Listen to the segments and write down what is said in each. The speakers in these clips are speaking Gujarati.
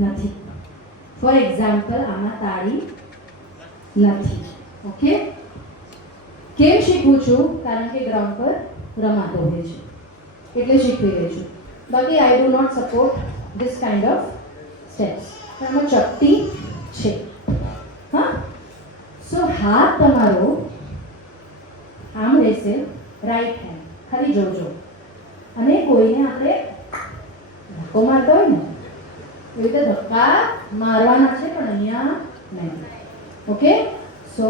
નથી. ફોર એક્ઝામ્પલ આમાં તાળી નથી. ઓકે, કેમ શીખું છું? કારણ કે ગ્રાઉન્ડ પર રમાતો હોય છે એટલે શીખવી રહી છું. બાકી I do not support this kind of steps. આમાં ચપટી છે. હા, સો હાથ તમારો આમ રહેશે, રાઈટ હેન્ડ ખાલી જોજો. અને કોઈને આપણે ધક્કો મારતો હોય ને એવી રીતે ધક્કા મારવાના છે, પણ અહીંયા નહીં. Okay, so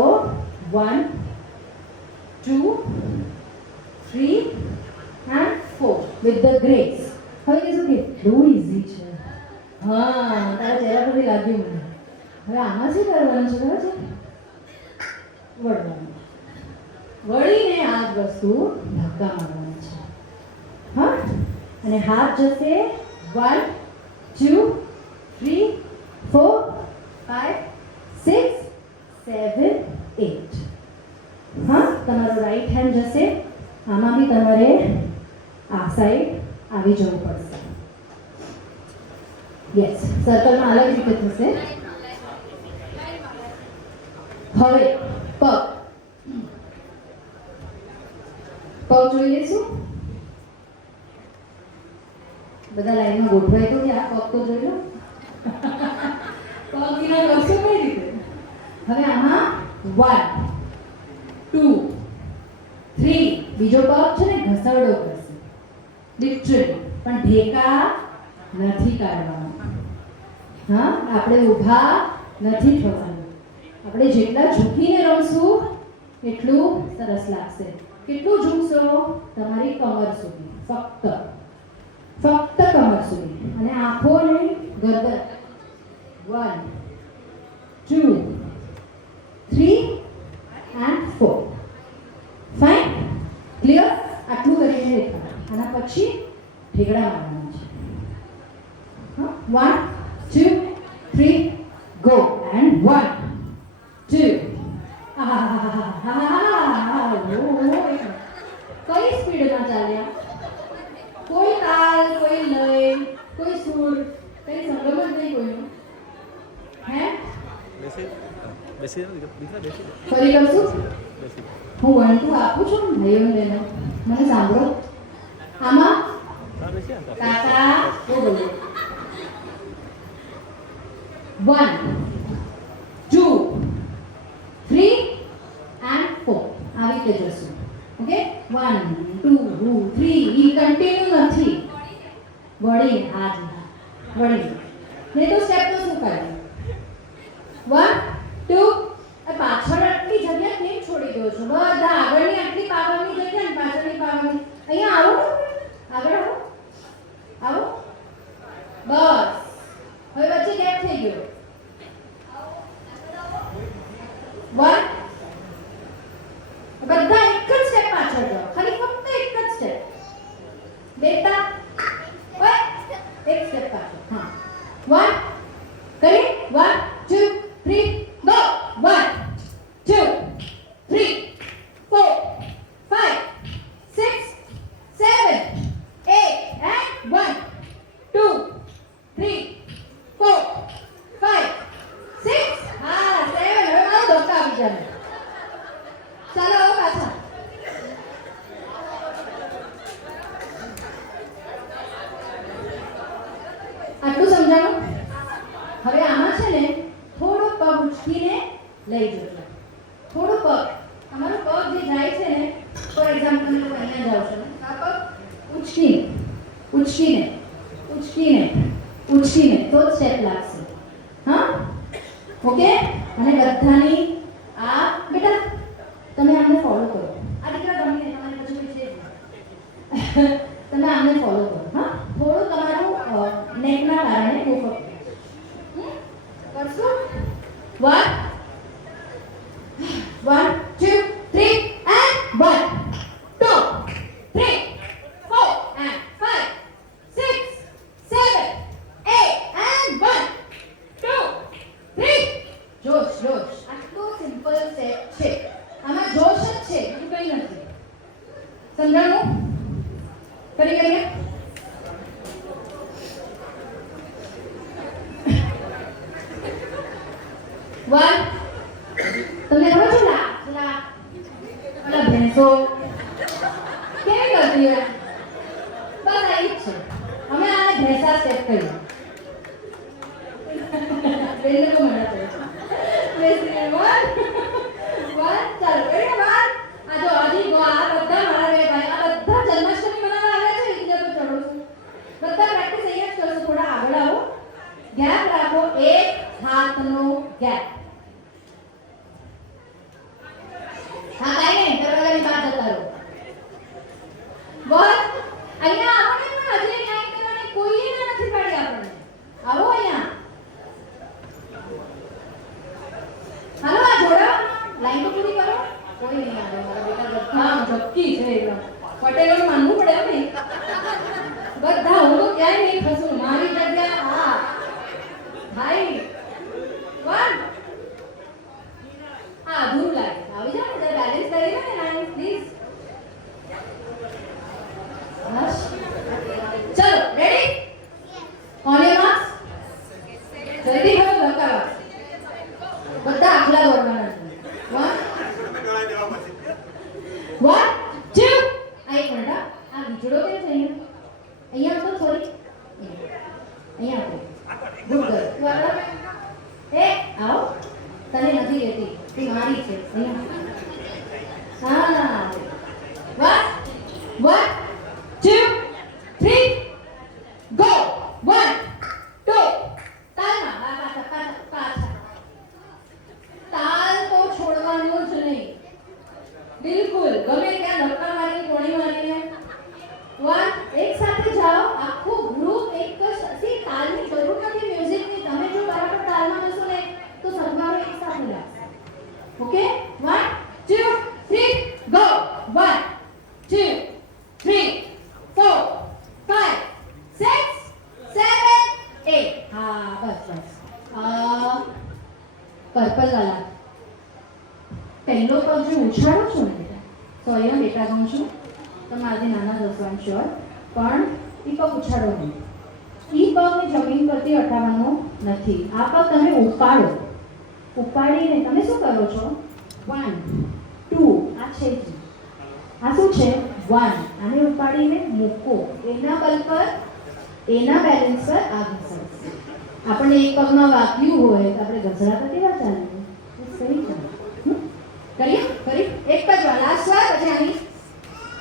1 2 3 and 4 with the grace. હવે કીધું કેટલું ઇઝી છે. હા, તારા ચહેરા પરથી લાગ્યું મને. હવે આમાં શું કરવાનું છે ખબર છે? વળવાનું. વળીને આ જ વસ્તુ ધક્કા મારવાની છે. હા, અને હાથ જશે 1 2 3 4 5 6 7 8. હા, તમારો રાઈટ હેન્ડ જશે. આમાં બી તમારે આ સાઈડ આવી જવું પડશે. યસ, સર્કલમાં અલગ રીતે થશે. હવે પગ જોઈ લઈશું. બધા લાઈનમાં ગોઠવાય તો કે આ પગ તો જોઈ લો. પગ વિના કરશો કઈ રીતે? હવે આમાં 1 2 3 બીજો પગ છે ને ઘસરડો કરશે લિટરલી, પણ ઢેકા નથી કાઢવાનો. હા, આપણે ઊભા નથી થવાનું. આપણે જેટલા ઝૂકીને રમશું એટલું સરસ લાગશે. કેટલું ઝૂકશો? તમારી કમર સુધી, ફક્ત કમર સુધી. અને આંખોને ગરદન 1 2 3 and 4. Fine, clear? આટલું કરીને દેખાડો. આના પછી ઠેકડા મારવાના છે. હા, 1 2 3 ગો and 1 2. કઈ સ્પીડમાં ચાલ્યા? કોઈ તાલ, કોઈ લય, કોઈ સુર, કઈ સંગમ જ નહીં કોઈનું. હે, ફરી કરશું? હું 1 2 આપું છું ભાઈઓ લઈને, મને સાંભળો. આમાં કાકા બોલો 1 2 3 and 4 આવી રીતે જશું. ઓકે, 1 2 3. ઈ કન્ટિન્યુ નથી. વળી હાથ વળી નહીં તો સ્ટેપ તો શું કરે? 1 2. પાછળ આટલી જગ્યા કેમ છોડી દો છો? બધા આગળની આટલી પાવરની જગ્યા ને પાછળની પાવરની. અહીંયા આવો, આગળ આવો, આવો. બસ, હવે વચ્ચે ગેપ થઈ ગયો. 1 બધા એક જ સ્ટેપ પાછળ જાઓ, ખાલી ફક્ત એક જ સ્ટેપ. બેટા ઓય એક સ્ટેપ પાછળ. હા, 1 કરી 1 2 3 ગો. 1 2 3 4 5 6 7 8 and 1 2 3 4 5 6. હા, 7. હવે મારો ધક્કા આવી જાય. ચાલો આવો પાછા. આટલું સમજાણું? હવે આમાં છે ને થોડો પગ ઉચકીને લઈ જજો. થોડું પગ, તમારો પગ જે જાય છે ને, ફોર એક્ઝામ્પલ તમે લોકો અહીંયા જાઓ છો, આ પગ ઉચકીને તો જ સ્ટેપ લાગશે. હા, ઓકે. અને બધાની આ બેટા તમે આમને ફોલો કરો. આ દીકરા ગમે તમારી પછી છે તમે આમને ફોલો કરો. હા, થોડું તમારું નેકના કારણે ફોકસ કરશો. 1 1 2 3 and 1 2 3 4 and 5 6 7 8 and 1 2 3. જોશ જોશ. આટલું સિમ્પલ સ્ટેપ છે. આમાં જોશ જ છે, બીજું કંઈ નથી. સમજાણું? ફરી કરીએ. વન તમને ખબર છે ઓલા ભેંસો કેવી કરતી હોય બસ આ જ છે અમે આને ભેંસા સ્ટેપ કહીએ બેને તો મને તો બેસીને વન ચાલો રેડી વન આ જો હજી ગો આ બધા મારા રે ભાઈ આ બધા જન્માષ્ટમી મનાવવા આવ્યા છે એક જગ્યા પર ચડો છું બધા પ્રેક્ટિસ અહીંયા જ કરશો થોડા આગળ આવો ગેપ રાખો એક હાથનો ગેપ હા કાઈ નહીં દરવાજાની બહાર જતા રહો બોલ અહીંયા આવો ને પણ હજી કાઈ કરવાની કોઈએ ના નથી પાડી આપણને આવો અહીંયા હાલો આ જોડા લાઈન તો પૂરી કરો કોઈ નહીં આવે મારા બેટા બધા ઝપકી છે એકદમ પટેલોને માનવું પડે એમ નહીં બધા હું તો ક્યાંય નહીં ફસું મારી જગ્યા હા ભાઈ વન હા અધૂરું લાગે આવી જાવ ને બેલેન્સ કરી લો ને નાની પ્લીઝ બસ ચલો રેડી ઓન યોર માર્ક્સ જલ્દી કરો લખાવા બધા આખલા દોડવાના વન ટુ આ એક મિનિટ આ વિજડો કેમ છે અહીંયા તો સોરી અહીંયા આપો ગુડ ગર્લ તું આગળ એ આવો તને નથી રહેતી તું મારી છે અહીંયા હા one two three go one two તાલમાં પાછા તાલ તો છોડવાનું જ નહીં બિલકુલ ગમે ત્યાં ધક્કા મારીને કોણી મારીને વન એક સાથે જાઓ આખું ગ્રુપ એક જ સી તાલની જરૂર નથી મ્યુઝિકની તમે જો બરાબર તાલમાં બેસો ને તો સરવાળો એક સાથે લાગશે ઓકે 1 2 3 ગો 1 2 3 4 5 6 7 8 હા બસ પર્પલ વાલા પહેલો પગ જો ઉછાળો છો ને સોરી હું ડેટા કહું છું તમારાથી નાના દસવાન શ્યોર પણ એ પગ ઉછાળો નહીં એ પગને જમીન પરથી હટાવવાનો નથી આ પગ તમે ઉપાડીને તમે શું કરો છો 1 2 આ છે આ શું છે 1 આને ઉપાડીને મૂકો એના બલ પર એના બેલેન્સ પર આ ઘસરશે આપણને એક પગમાં વાગ્યું હોય તો આપણે ગજરાતા કેવા ચાલે સહી ચાલે કરી એક જ વાર લાસ્ટ વાર પછી આની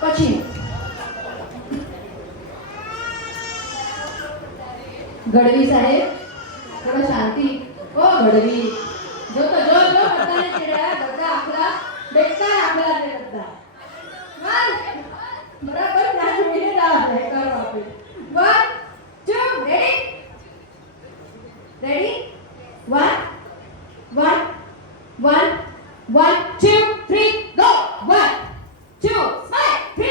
પછી ગઢવી સાહેબ થોડો શાંતિ ઓ ગઢવી જો બધાને ચીડાયા બધા આખલા બેકાર આખલા છે બધા બરાબર ના જોઈને રાહ હે કરો આપે 1 2 ready 1 2 3 go 1 2 3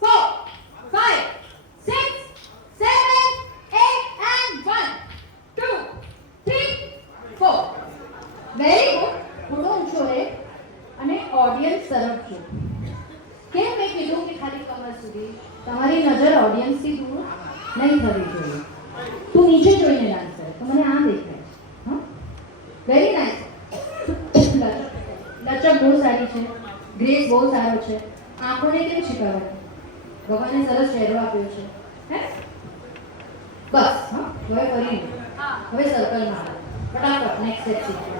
4 5 6 7 8 and 1 2 3 4 very good થોડો ઊંચો રહે અને ઓડિયન્સ તરફ જો કેમ મેં કીધું કે ખાલી કમર સુધી તમારી નજર ઓડિયન્સથી દૂર નહીં થવી જોઈએ તું નીચે જોઈને ડાન્સ કરે તો મને આમ દેખાય હા વેરી નાઇસ લચક બહુ સારી છે ગ્રેસ બહુ સારો છે આંખોને કેમ શીખવવાની ભગવાને સરસ ચહેરો આપ્યો છે હે બસ હા હવે કરી હવે સર્કલમાં ફટાફટ નેક્સ્ટ સ્ટેપ શીખો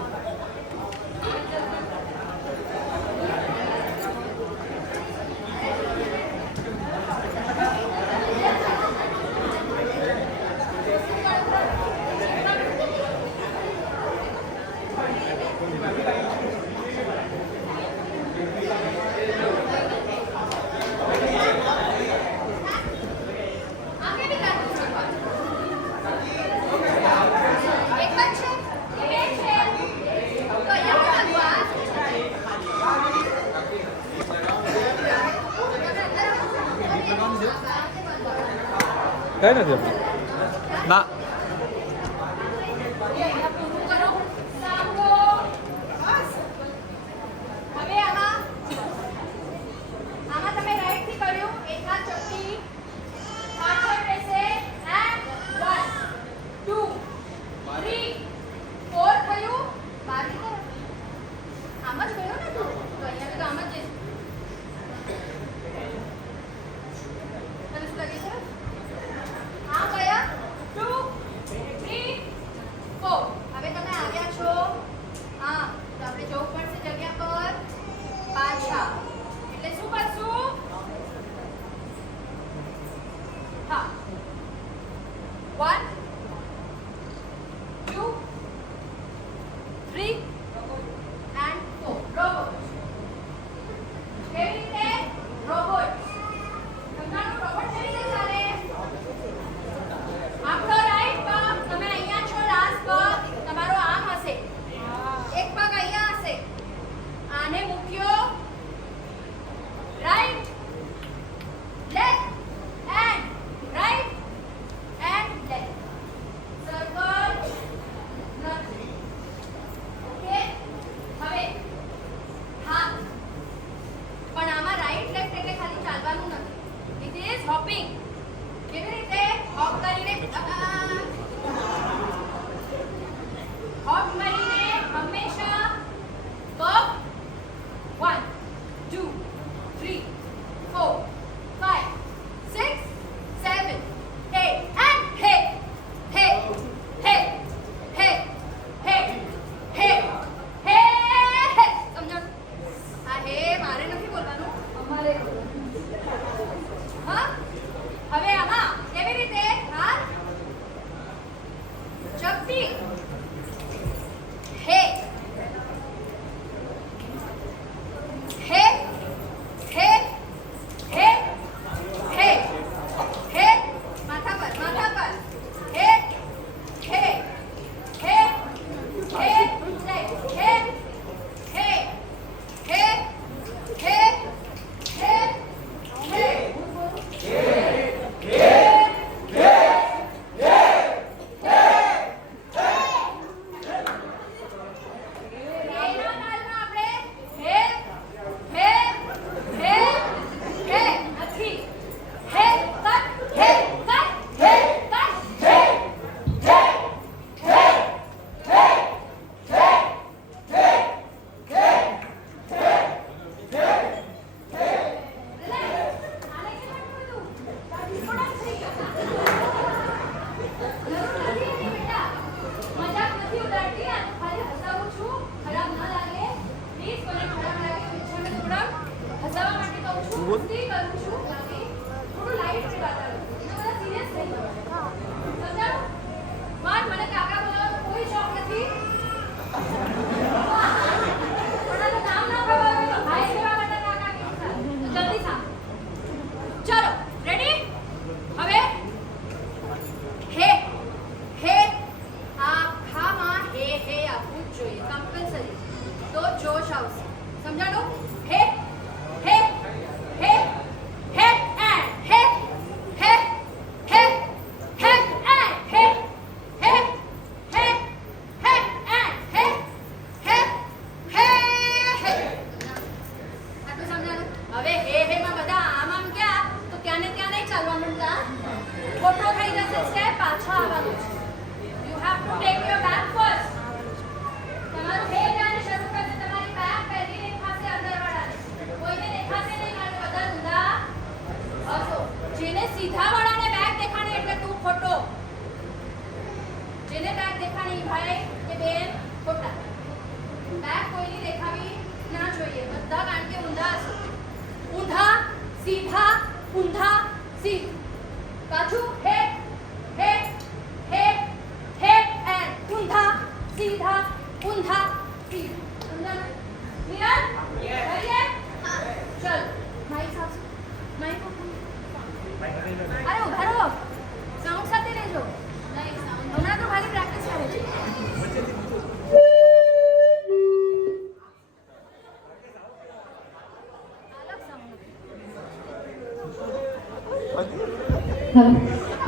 કઈ નથી ના બાર 4 હવે તમે આવ્યા છો હા તો આપણે જવું પડશે જગ્યા પર પાછા એટલે શું કરશું હા 1 2 3 and 4 રોબોટ કેવી રીતે રોબોટ તમારું રોબોટ કેવી રીતે ચાલે આપણો રાઈટ પગ તમે અહીંયા છો લાસ્ટ પગ તમારો આમ હશે એક પગ અહીંયા હશે આને મૂક્યો right left and right and left circle નથી ઓકે હવે હાથ પણ આમાં રાઈટ લેફ્ટ એટલે ખાલી ચાલવાનું નથી ઇટ ઇઝ હોપિંગ કેવી રીતે હોપ કરીને હોપ કરીને હંમેશા પગ 1 2 3 4 5 6 7 8 and hit hit hit hit hit hit hit સમજો આ હે મારે નથી બોલવાનું અમારે હા હવે આમાં કેવી રીતે હાથ ચપટી હે હે હે હે હે હે માથા પર હે હે હે હે હે હે હે હે હે મજાક નથી ઉડાડતી આ ખાલી હસાવું છું ખરાબ ના લાગે પ્લીઝ કોને ખરાબ લાગે વિચારને થોડા હસાવવા માટે કહું છું મસ્તી કરું છું બાકી થોડું લાઈટ વે વાત કરું એટલે બધા સિરિયસ થઈ ગયો સમજાવ માર મને કાકા બોલાવવાનો કોઈ શોખ નથી કોણાનું નામ ના ખબર હોય તો ભાઈ સેવા માટે કાકા કહે છે તો જલ્દી સાંભળો ચલો રેડી હવે હે હે આખામાં હે હે આપવું જ જોઈએ કમ્પલસરી તો જોશ આવશે સમજાણું હે હે હે હે એન્ડ હે હે હે હે એન્ડ હે હે હે હે એન્ડ હે હે હે હે આટલું સમજાણું હવે હે હે માં બધા આમ આમ ગયા તો ત્યાં ને ત્યાં નહીં ચાલવાનું ખોટો થઈ જશે સ્ટેપ પાછા આવવાનું છે You have to take your back first. તમારું હે જાને શરૂ કરશે તમારી બેક પહેલી દેખાશે અંદરવાળાને કોઈને દેખાશે નહીં કારણ કે બધા ઊંધા હસો જેને સીધા વાળાને બેક દેખાણે એટલે તું ખોટો જેને બેક દેખાણે ઈ ભાઈ કે બેન ખોટા બેક કોઈની દેખાવી ના જોઈએ બધા કારણ કે ઊંધા હસો ઊંધા સીધા ઊંધા સીધું પાછું હે હે હે હે એન્ડ ઊંધા સીધા ઊંધા સીધું સમજાયું ક્લિયર કરીએ હા ચલો માઈક સાફ માઈક અરે ઉભા રહો સાઉન્ડ સાથે લેજો નહીં સાઉન્ડ હમણાં તો ખાલી પ્રેક્ટિસ કરે છે અલગ સાઉન્ડ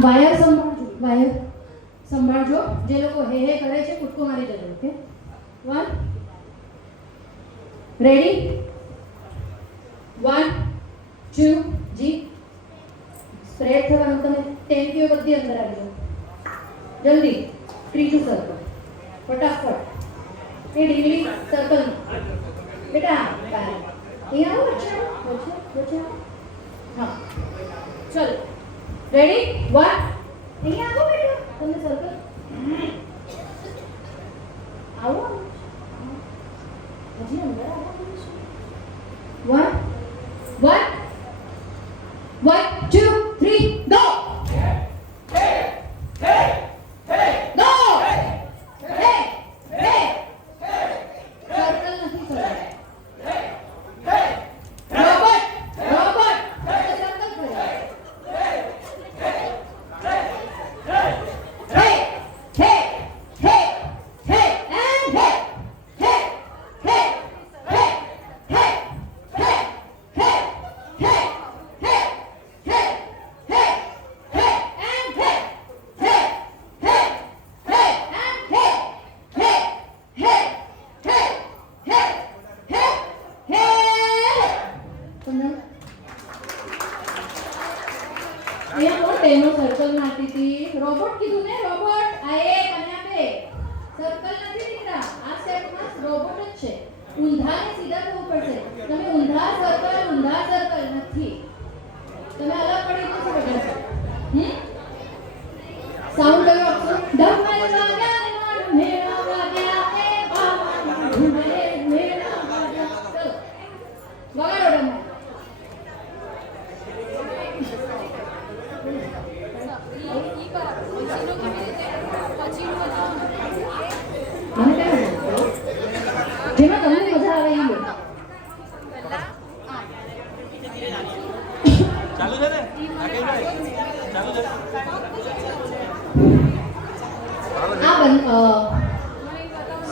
વાયર સંભાળજો જે લોકો હે હે કરે છે કૂદકો મારી દેજો ઓકે 1 રેડી 1 2 જી સ્પ્રેડ થવાનું તમે ટેન્કીઓ બધી અંદર આવી જાઓ જલ્દી ત્રીજું સર્કલ ફટાફટ એ ઢીંગલી સર્કલ બેટા અહીંયા આવો વચ્ચે હા ચલો રેડી 1 અહીંયા આવો બેટા તમને સર્કલ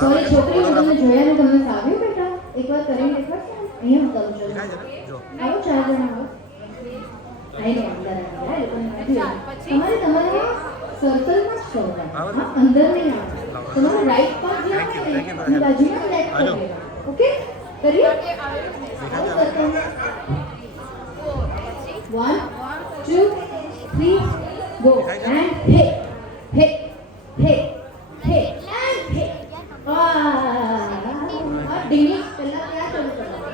સોરી છોકરી હું તમને જોયાનું તમને ફાવ્યું બેટા એકવાર કરીને એકવાર અહીંયા હું કરું છું આવો 4 જણા આવો આઈને અંદર આવ્યા એ લોકોને નથી આવડતું. તમારે સર્કલમાં જ ફરવાનું હા અંદર નહીં આવવાનું તમારે રાઈટ પર જ્યાં હોય ને એની બાજુમાં લેફ્ટ પર લેવાનું ઓકે કરીએ આવો સર્કલમાં 1 2 3 go and hit hit hit hit and hit આ ડીંગી પહેલા ક્યાં ચાલુ કરવાનું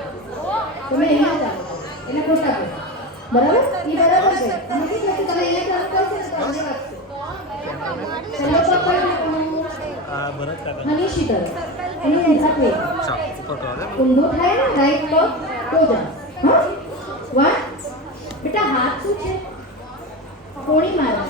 તમે અહીંયા ચાલુ એને ખોટા કરો બરાબર એ બરાબર છે તમે શું કહો તમે અહીંયા ચાલુ કરશો તો તમને વાગશે હનીશી કરો એની હિસાબ લે ઊંધો થાય ને રાઈટ પગ તો જાઓ હા 1 બેટા હાથ શું છે કોણી મારો